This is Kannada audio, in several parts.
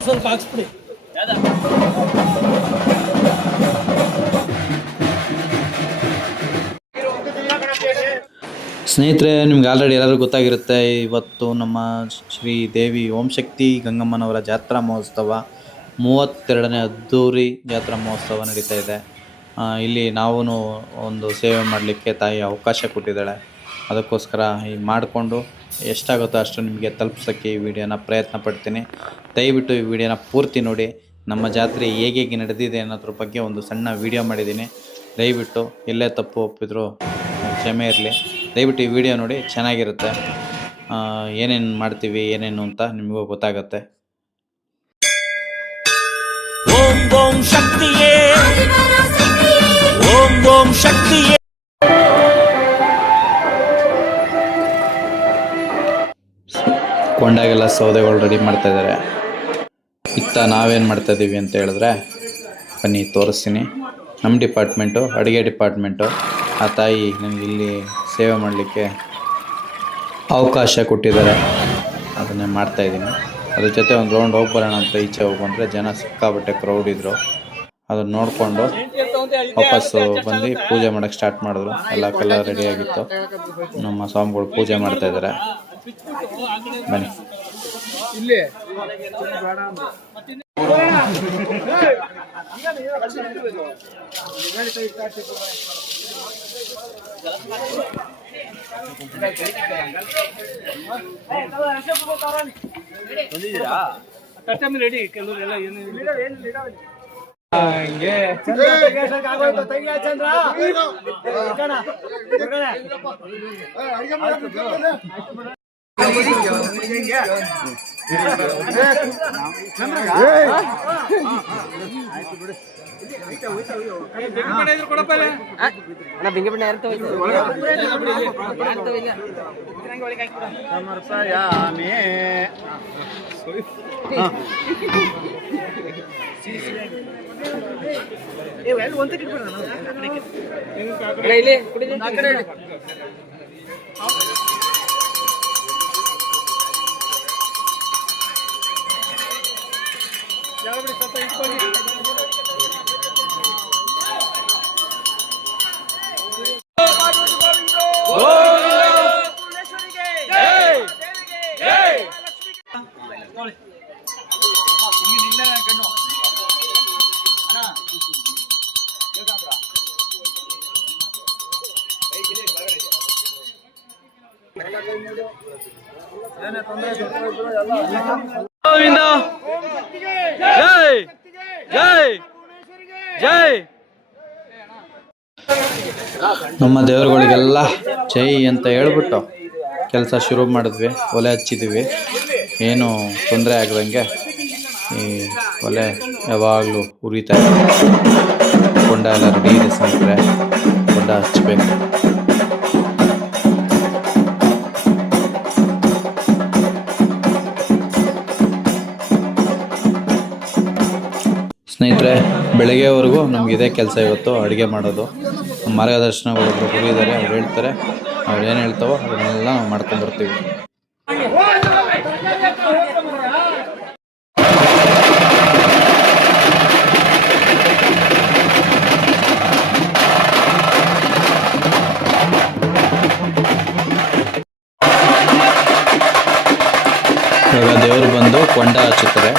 ಸ್ವಲ್ಪ ಹಾಕ್ಸ್ಬಿಡಿ. ಸ್ನೇಹಿತರೆ, ನಿಮ್ಗೆ ಆಲ್ರೆಡಿ ಎಲ್ಲರಿಗೂ ಗೊತ್ತಾಗಿರುತ್ತೆ, ಇವತ್ತು ನಮ್ಮ ಶ್ರೀ ದೇವಿ ಓಂ ಶಕ್ತಿ ಗಂಗಮ್ಮನವರ ಜಾತ್ರಾ ಮಹೋತ್ಸವ 32ನೇ ಅದ್ದೂರಿ ಜಾತ್ರಾ ಮಹೋತ್ಸವ ನಡೀತಾ ಇದೆ. ಇಲ್ಲಿ ನಾವು ಒಂದು ಸೇವೆ ಮಾಡಲಿಕ್ಕೆ ತಾಯಿ ಅವಕಾಶ ಕೊಟ್ಟಿದ್ದಾಳೆ. ಅದಕ್ಕೋಸ್ಕರ ಈ ಮಾಡಿಕೊಂಡು ಎಷ್ಟಾಗುತ್ತೋ ಅಷ್ಟು ನಿಮಗೆ ತಲುಪಿಸೋಕ್ಕೆ ಈ ವಿಡಿಯೋನ ಪ್ರಯತ್ನ ಪಡ್ತೀನಿ. ದಯವಿಟ್ಟು ಈ ವಿಡಿಯೋನ ಪೂರ್ತಿ ನೋಡಿ. ನಮ್ಮ ಜಾತ್ರೆ ಹೇಗೆ ನಡೆದಿದೆ ಅನ್ನೋದ್ರ ಬಗ್ಗೆ ಒಂದು ಸಣ್ಣ ವಿಡಿಯೋ ಮಾಡಿದ್ದೀನಿ. ದಯವಿಟ್ಟು ಎಲ್ಲೇ ತಪ್ಪು ಒಪ್ಪಿದ್ರು ಕ್ಷಮೆ ಇರಲಿ. ದಯವಿಟ್ಟು ಈ ವಿಡಿಯೋ ನೋಡಿ, ಚೆನ್ನಾಗಿರುತ್ತೆ. ಏನೇನು ಮಾಡ್ತೀವಿ ಏನೇನು ಅಂತ ನಿಮಗೂ ಗೊತ್ತಾಗುತ್ತೆ. ಓಂ ಓಂ ಶಕ್ತಿಯೇ, ಓಂ ಓಂ ಶಕ್ತಿಯೇ. ಕೊಂಡಾಗೆಲ್ಲ ಸೌದೆಗಳು ರೆಡಿ ಮಾಡ್ತಾ ಇದ್ದಾರೆ. ಇತ್ತ ನಾವೇನು ಮಾಡ್ತಾ ಇದ್ದೀವಿ ಅಂತ ಹೇಳಿದ್ರೆ, ಬನ್ನಿ ತೋರಿಸ್ತೀನಿ. ನಮ್ಮ ಡಿಪಾರ್ಟ್ಮೆಂಟು ಅಡುಗೆ ಡಿಪಾರ್ಟ್ಮೆಂಟು. ಆ ತಾಯಿ ನನಗೆ ಇಲ್ಲಿ ಸೇವೆ ಮಾಡಲಿಕ್ಕೆ ಅವಕಾಶ ಕೊಟ್ಟಿದ್ದಾರೆ, ಅದನ್ನೇ ಮಾಡ್ತಾಯಿದ್ದೀನಿ. ಅದ್ರ ಜೊತೆ ಒಂದು ರೌಂಡ್ ಹೋಗಿ ಬರೋಣ ಅಂತ ಈಚೆ ಹೋಗಿ ಬಂದರೆ ಜನ ಸಿಕ್ಕಾಬಟ್ಟೆ ಕ್ರೌಡ್ ಇದ್ದರು. ಅದನ್ನು ನೋಡಿಕೊಂಡು ವಾಪಸ್ಸು ಬಂದು ಪೂಜೆ ಮಾಡೋಕ್ಕೆ ಸ್ಟಾರ್ಟ್ ಮಾಡಿದ್ರು. ಎಲ್ಲ ರೆಡಿಯಾಗಿತ್ತು. ನಮ್ಮ ಸ್ವಾಮಿಗಳು ಪೂಜೆ ಮಾಡ್ತಾಯಿದ್ದಾರೆ. ಬನ್ನಿ. ರೆಡಿ ಕೆಲವರೆಲ್ಲ ನಮ್ಮ ದೇವರುಗಳಿಗೆಲ್ಲ ಜೈ ಅಂತ ಹೇಳ್ಬಿಟ್ಟು ಕೆಲಸ ಶುರು ಮಾಡಿದ್ವಿ. ಒಲೆ ಹಚ್ಚಿದ್ವಿ, ಏನು ತೊಂದರೆ ಆಗದಂಗೆ. ಈ ಒಲೆ ಯಾವಾಗಲೂ ಉರಿತಾ ಇದೆ. ಕೊಂಡ ಎಲ್ಲ ರೆಡಿ ಇದೆ ಸ್ನೇಹಿತರೆ, ಕೊಂಡ ಹಚ್ಚಬೇಕು. ಸ್ನೇಹಿತರೆ, ಬೆಳಗ್ಗೆವರೆಗೂ ನಮ್ಗೆ ಇದೇ ಕೆಲಸ ಇವತ್ತು, ಅಡುಗೆ ಮಾಡೋದು. ಮಾರ್ಗದರ್ಶನಗಳು ಇದ್ದಾರೆ, ಅವ್ರು ಹೇಳ್ತಾರೆ, ಅವ್ರು ಏನು ಹೇಳ್ತಾವೋ ಅದನ್ನೆಲ್ಲ ನಾವು ಮಾಡ್ಕೊಂಡ್ಬರ್ತೀವಿ. ಇವಾಗ ದೇವರು ಬಂದು ಕೊಂಡ ಹಚ್ಚುತ್ತಾರೆ.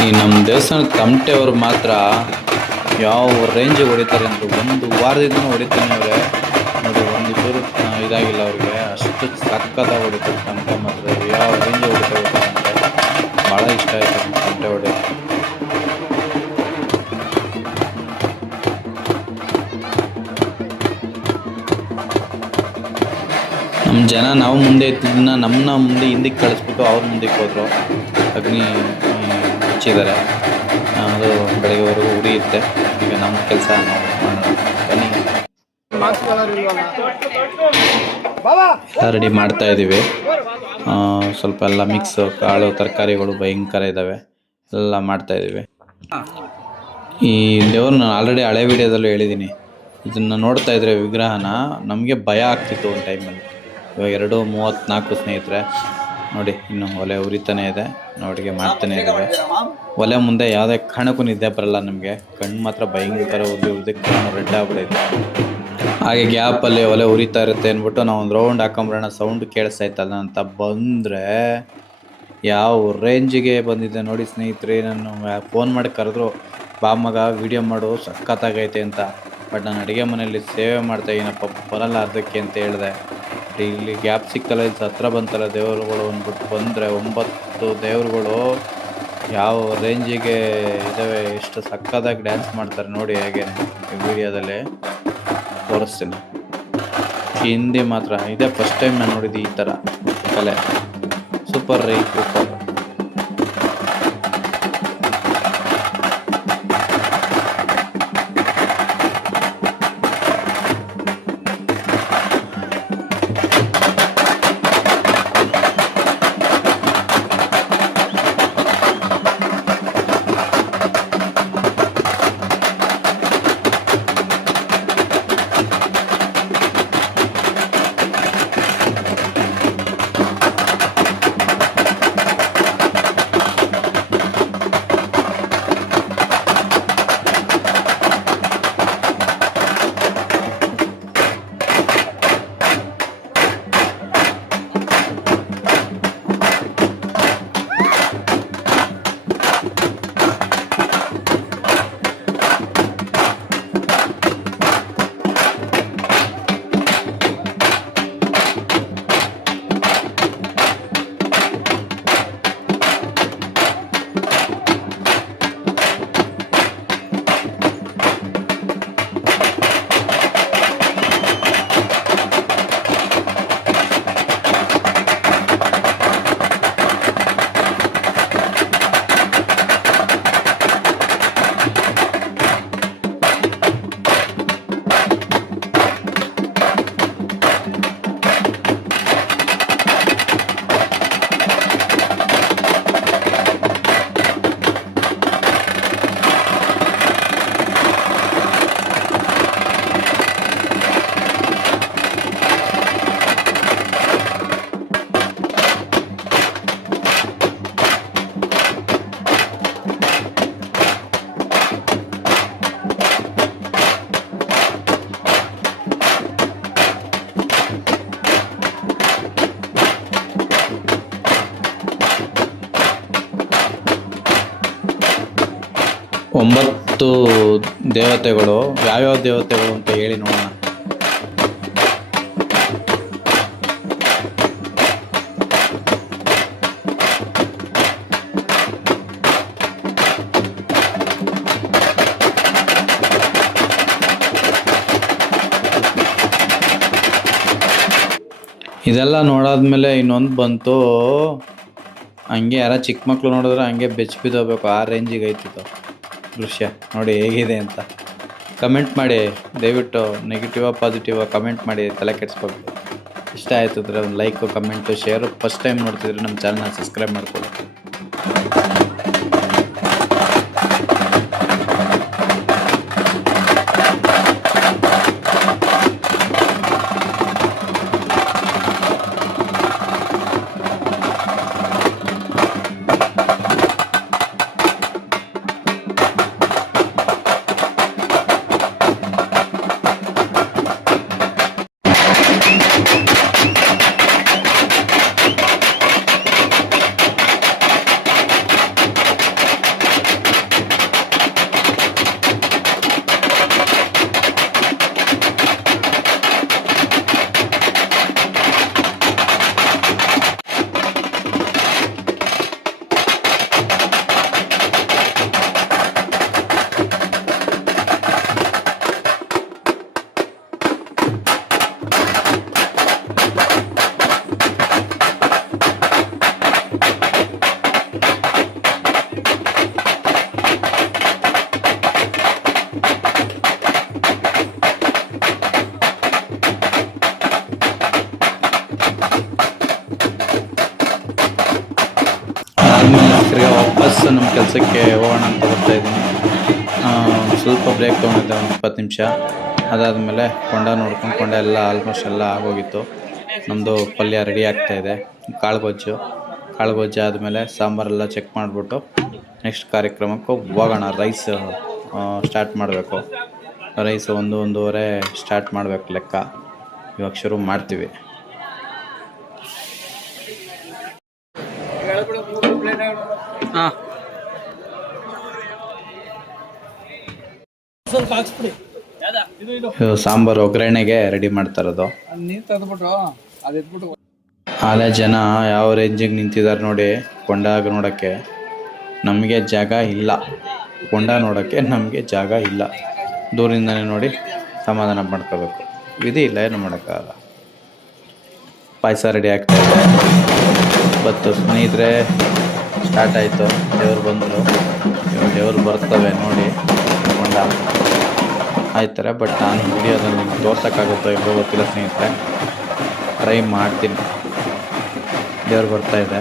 ಈ ನಮ್ಮ ದೇವಸ್ಥಾನದ ತಮಟೆಯವರು ಮಾತ್ರ ಯಾವ ರೇಂಜಿಗೆ ಹೊಡಿತಾರೆ ಅಂದರೆ, ಒಂದು ವಾರದಿಂದ ಹೊಡಿತಾನೆ ಅವರೇ ನೋಡಿ. ಒಂದಿಬ್ಬರು ಇದಾಗಿಲ್ಲ ಅವ್ರಿಗೆ, ಅಷ್ಟು ಸಕ್ಕತ್ತಾಗಿ ಹೊಡಿತಾರೆ ತಮಟೆ ಮಾತ್ರ. ಯಾವ ರೇಂಜಿಗೆ ಹೊಡಿತಾರೆ ತಮಟೆ, ಭಾಳ ಇಷ್ಟ ಆಯಿತು ತಮಟೆ ಹೊಡೆಯೋದು. ನಮ್ಮ ಜನ ನಾವು ಮುಂದೆ ಇತ್ತಿದ್ದನ್ನ ನಮ್ಮನ್ನ ಮುಂದೆ ಹಿಂದಕ್ಕೆ ಕಳಿಸ್ಬಿಟ್ಟು ಅವ್ರ ಮುಂದಕ್ಕೆ ಹೋದರು. ಅಗ್ನಿ ಹಚ್ಚಿದ್ದಾರೆ, ಅದು ಬೆಳಗ್ಗೆವರೆಗೂ ಉರಿಯುತ್ತೆ. ಈಗ ನಮ್ಮ ಕೆಲಸ ನಾವು ಮಾಡೋಣ ಬನ್ನಿ. ಎಲ್ಲ ರೆಡಿ ಮಾಡ್ತಾ ಇದ್ದೀವಿ. ಸ್ವಲ್ಪ ಎಲ್ಲ ಮಿಕ್ಸ್ ಕಾಳು ತರಕಾರಿಗಳು ಭಯಂಕರ ಇದ್ದಾವೆ, ಎಲ್ಲ ಮಾಡ್ತಾ ಇದ್ದೀವಿ. ಈ ದೇವ್ರನ್ನ ಆಲ್ರೆಡಿ ಹಳೆ ವಿಡಿಯೋದಲ್ಲೂ ಹೇಳಿದ್ದೀನಿ. ಇದನ್ನು ನೋಡ್ತಾ ಇದ್ರೆ ವಿಗ್ರಹನ ನಮಗೆ ಭಯ ಆಗ್ತಿತ್ತು ಒಂದು ಟೈಮಲ್ಲಿ. ಇವಾಗ 2:34 ಸ್ನೇಹಿತರೆ. ನೋಡಿ ಇನ್ನು ಒಲೆ ಉರಿತಾನೆ ಇದೆ, ನಾವು ಅಡುಗೆ ಮಾಡ್ತಾನೆ ಇದ್ದೀವಿ. ಒಲೆ ಮುಂದೆ ಯಾವುದೇ ಕಾರಣಕ್ಕೂ ನಿದ್ದೆ ಬರಲ್ಲ ನಮಗೆ. ಕಣ್ಣು ಮಾತ್ರ ಭಯಂಕರ ಉದ್ದಿ ಕಣ್ಣು ರೆಡ್ ಆಗ್ಬಿಡೈತೆ. ಹಾಗೆ ಗ್ಯಾಪಲ್ಲಿ ಒಲೆ ಉರಿತಾ ಇರುತ್ತೆ ಅಂದ್ಬಿಟ್ಟು ನಾವು ಒಂದು ರೌಂಡ್ ಹಾಕೊಂಬಿಡೋಣ, ಸೌಂಡ್ ಕೇಳಿಸ್ತಾ ಇತ್ತಲ್ಲ ಅಂತ ಬಂದರೆ ಯಾವ ರೇಂಜಿಗೆ ಬಂದಿದೆ ನೋಡಿ ಸ್ನೇಹಿತರೆ. ನಾನು ಫೋನ್ ಮಾಡಿ ಕರೆದ್ರು, ಬಾ ಮಗ ವಿಡಿಯೋ ಮಾಡು ಸಖತ್ತಾಗೈತೆ ಅಂತ. ಬಟ್ ನಾನು ಅಡುಗೆ ಮನೆಯಲ್ಲಿ ಸೇವೆ ಮಾಡ್ತಾಯಿದ್ದೀನಪ್ಪ, ಬರಲ್ಲ ಅರ್ಧಕ್ಕೆ ಅಂತ ಹೇಳಿದೆ. ಇಲ್ಲಿ ಗ್ಯಾಪ್ ಸಿಕ್ಕಲ್ಲ, ಇಲ್ಲಿ ಹತ್ರ ಬಂತಲ್ಲ ದೇವರುಗಳು ಅಂದ್ಬಿಟ್ಟು ಬಂದರೆ 9 ದೇವರುಗಳು ಯಾವ ರೇಂಜಿಗೆ ಇದ್ದಾವೆ, ಎಷ್ಟು ಸಕ್ಕತ್ತಾಗಿ ಡ್ಯಾನ್ಸ್ ಮಾಡ್ತಾರೆ ನೋಡಿ. ಹೇಗೆ ಈ ವಿಡಿಯೋದಲ್ಲಿ ತೋರಿಸ್ತೀನಿ. ಹಿಂದಿ ಮಾತ್ರ ಇದೇ ಫಸ್ಟ್ ಟೈಮ್ ನಾನು ನೋಡಿದ್ದು ಈ ಥರ ಕಲೆ. ಸೂಪರ್ ರೀ, ಸೂಪರ್. ಒಂಬತ್ತು ದೇವತೆಗಳು ಯಾವ್ಯಾವ ದೇವತೆಗಳು ಅಂತ ಹೇಳಿ ನೋಡೋಣ. ಇದೆಲ್ಲ ನೋಡಾದ್ಮೇಲೆ ಇನ್ನೊಂದು ಬಂತು, ಹಂಗೆ ಯಾರ ಚಿಕ್ಕ ಮಕ್ಳು ನೋಡಿದ್ರೆ ಹಂಗೆ ಬೆಚ್ಚ ಬಿದ್ದೋಗ್ಬೇಕು, ಆ ರೇಂಜಿಗೆ ಐತಿತ್ತು ದೃಶ್ಯ. ನೋಡಿ ಹೇಗಿದೆ ಅಂತ ಕಮೆಂಟ್ ಮಾಡಿ, ದಯವಿಟ್ಟು ನೆಗೆಟಿವ ಪಾಸಿಟಿವ ಕಮೆಂಟ್ ಮಾಡಿ, ತಲೆ ಕೆಡಿಸ್ಬೇಕು. ಇಷ್ಟ ಆಯ್ತಿದ್ರೆ ಒಂದು like, comment, share. First time ನೋಡ್ತಿದ್ರೆ ನಮ್ಮ ಚಾನಲ್ನ ಸಬ್ಸ್ಕ್ರೈಬ್ ಮಾಡ್ಕೊಳ್ಳಿ. ಕೆಲಸಕ್ಕೆ ಹೋಗೋಣ ಅಂತ ಬರ್ತಾ ಇದ್ದೀನಿ. ಸ್ವಲ್ಪ ಬ್ರೇಕ್ ತೊಗೊಂಡಿದ್ದೆ ಒಂದು 20 ನಿಮಿಷ. ಅದಾದಮೇಲೆ ಕೊಂಡ ನೋಡ್ಕೊಂಡು ಕೊಂಡ ಎಲ್ಲ ಆಲ್ಮೋಸ್ಟ್ ಎಲ್ಲ ಆಗೋಗಿತ್ತು. ನಮ್ಮದು ಪಲ್ಯ ರೆಡಿ ಆಗ್ತಾಯಿದೆ. ಕಾಳು ಗೊಜ್ಜು ಆದಮೇಲೆ ಸಾಂಬಾರೆಲ್ಲ ಚೆಕ್ ಮಾಡಿಬಿಟ್ಟು ನೆಕ್ಸ್ಟ್ ಕಾರ್ಯಕ್ರಮಕ್ಕೆ ಹೋಗೋಣ. ರೈಸ್ ಸ್ಟಾರ್ಟ್ ಮಾಡಬೇಕು. ರೈಸ್ 1-1:30 ಸ್ಟಾರ್ಟ್ ಮಾಡಬೇಕು ಲೆಕ್ಕ. ಇವಾಗ ಶುರು ಮಾಡ್ತೀವಿ. ಹಾಂ ಸ್ವಲ್ಪ ಹಾಕ್ಸ್ಬಿಡಿ. ಇದು ಸಾಂಬಾರು ಒಗ್ಗರಣೆಗೆ ರೆಡಿ ಮಾಡ್ತಾ ಇರೋದು. ನೀರು ತೆಗೆದ್ಬಿಟ್ಟು ಅದು ಎತ್ಬಿಟ್ಟು ಆಲೆ ಜನ ಯಾವ ರೇಂಜಿಗೆ ನಿಂತಿದ್ದಾರೆ ನೋಡಿ ಕೊಂಡಾಗ ನೋಡೋಕ್ಕೆ. ನಮಗೆ ಜಾಗ ಇಲ್ಲ, ಕೊಂಡ ನೋಡೋಕ್ಕೆ ನಮಗೆ ಜಾಗ ಇಲ್ಲ. ದೂರಿಂದನೇ ನೋಡಿ ಸಮಾಧಾನ ಮಾಡ್ಕೋಬೇಕು. ವಿಧಿ ಇಲ್ಲ, ಏನು ಮಾಡೋಕ್ಕಾಗಲ್ಲ. ಪಾಯಸ ರೆಡಿ ಆಗ್ತಾಯಿದೆ. ಬತ್ತು ಸ್ನೇಹಿತರೆ, ಸ್ಟಾರ್ಟ್ ಆಯಿತು. ದೇವ್ರು ಬಂದರು. ದೇವ್ರು ಬರ್ತವೆ ನೋಡಿ ಕೊಂಡ ಆಯ್ತಾರೆ. ಬಟ್ ನಾನು ವಿಡಿಯೋದಲ್ಲಿ ನಿಮ್ಗೆ ತೋರ್ಸೋಕ್ಕಾಗುತ್ತೋ ಇಲ್ಲೋ ಗೊತ್ತಿಲ್ಲ ಸ್ನೇಹಿತರೆ. ಟ್ರೈ ಮಾಡ್ತೀನಿ. ದೇವ್ರು ಬರ್ತಾಯಿದೆ.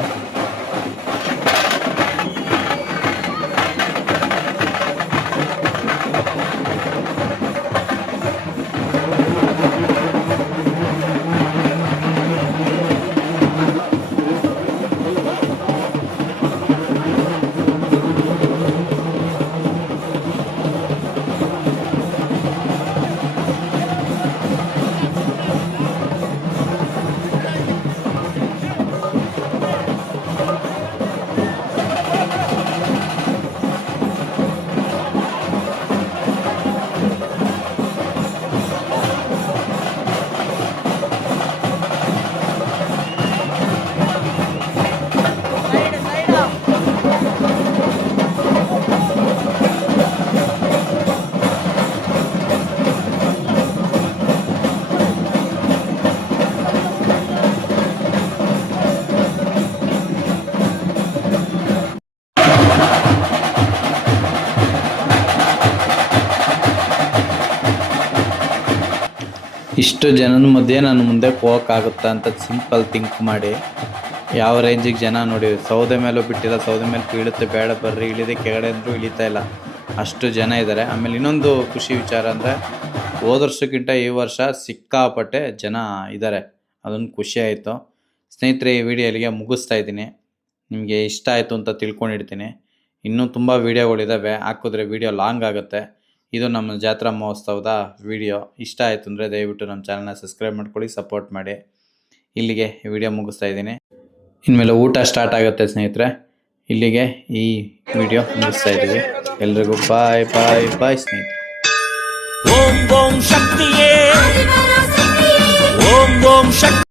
ಇಷ್ಟು ಜನದ ಮಧ್ಯೆ ನಾನು ಮುಂದೆ ಹೋಗೋಕ್ಕಾಗುತ್ತಾ ಅಂತ ಸಿಂಪಲ್ ಥಿಂಕ್ ಮಾಡಿ ಯಾವ ರೇಂಜಿಗೆ ಜನ ನೋಡಿ. ಸೌದೆ ಮೇಲೂ ಬಿಟ್ಟಿಲ್ಲ, ಸೌದೆ ಮೇಲೆ ಬೀಳುತ್ತೆ ಬೇಡ ಬರ್ರಿ ಇಳಿದೆ ಕೆಳಗಡೆ ಅಂದರೂ ಇಳಿತಾ ಇಲ್ಲ, ಅಷ್ಟು ಜನ ಇದ್ದಾರೆ. ಆಮೇಲೆ ಇನ್ನೊಂದು ಖುಷಿ ವಿಚಾರ ಅಂದರೆ ಹೋದ ವರ್ಷಕ್ಕಿಂತ ಈ ವರ್ಷ ಸಿಕ್ಕಾಪಟ್ಟೆ ಜನ ಇದ್ದಾರೆ. ಅದೊಂದು ಖುಷಿ ಆಯಿತು. ಸ್ನೇಹಿತರೆ, ಈ ವಿಡಿಯೋ ಇಲ್ಲಿಗೆ ಮುಗಿಸ್ತಾ ಇದ್ದೀನಿ. ನಿಮಗೆ ಇಷ್ಟ ಆಯಿತು ಅಂತ ತಿಳ್ಕೊಂಡಿರ್ತೀನಿ. ಇನ್ನೂ ತುಂಬ ವೀಡಿಯೋಗಳಿದ್ದಾವೆ, ಹಾಕಿದ್ರೆ ವಿಡಿಯೋ ಲಾಂಗ್ ಆಗುತ್ತೆ. ಇದು ನಮ್ಮ ಜಾತ್ರಾ ಮಹೋತ್ಸವದ ವಿಡಿಯೋ. ಇಷ್ಟ ಆಯಿತು ಅಂದರೆ ದಯವಿಟ್ಟು ನಮ್ಮ ಚಾನಲ್ನ ಸಬ್ಸ್ಕ್ರೈಬ್ ಮಾಡ್ಕೊಳ್ಳಿ, ಸಪೋರ್ಟ್ ಮಾಡಿ. ಇಲ್ಲಿಗೆ ಈ ವಿಡಿಯೋ ಮುಗಿಸ್ತಾ ಇದ್ದೀನಿ. ಇನ್ಮೇಲೆ ಊಟ ಸ್ಟಾರ್ಟ್ ಆಗುತ್ತೆ ಸ್ನೇಹಿತರೆ. ಇಲ್ಲಿಗೆ ಈ ವಿಡಿಯೋ ಮುಗಿಸ್ತಾ ಇದ್ದೀವಿ. ಎಲ್ರಿಗೂ ಬಾಯ್ ಬಾಯ್ ಬಾಯ್ ಸ್ನೇಹಿತರೆ. ಓಂ ಓಂ ಶಕ್ತಿಯೇ, ಓಂ ಓಂ ಶಕ್ತಿ.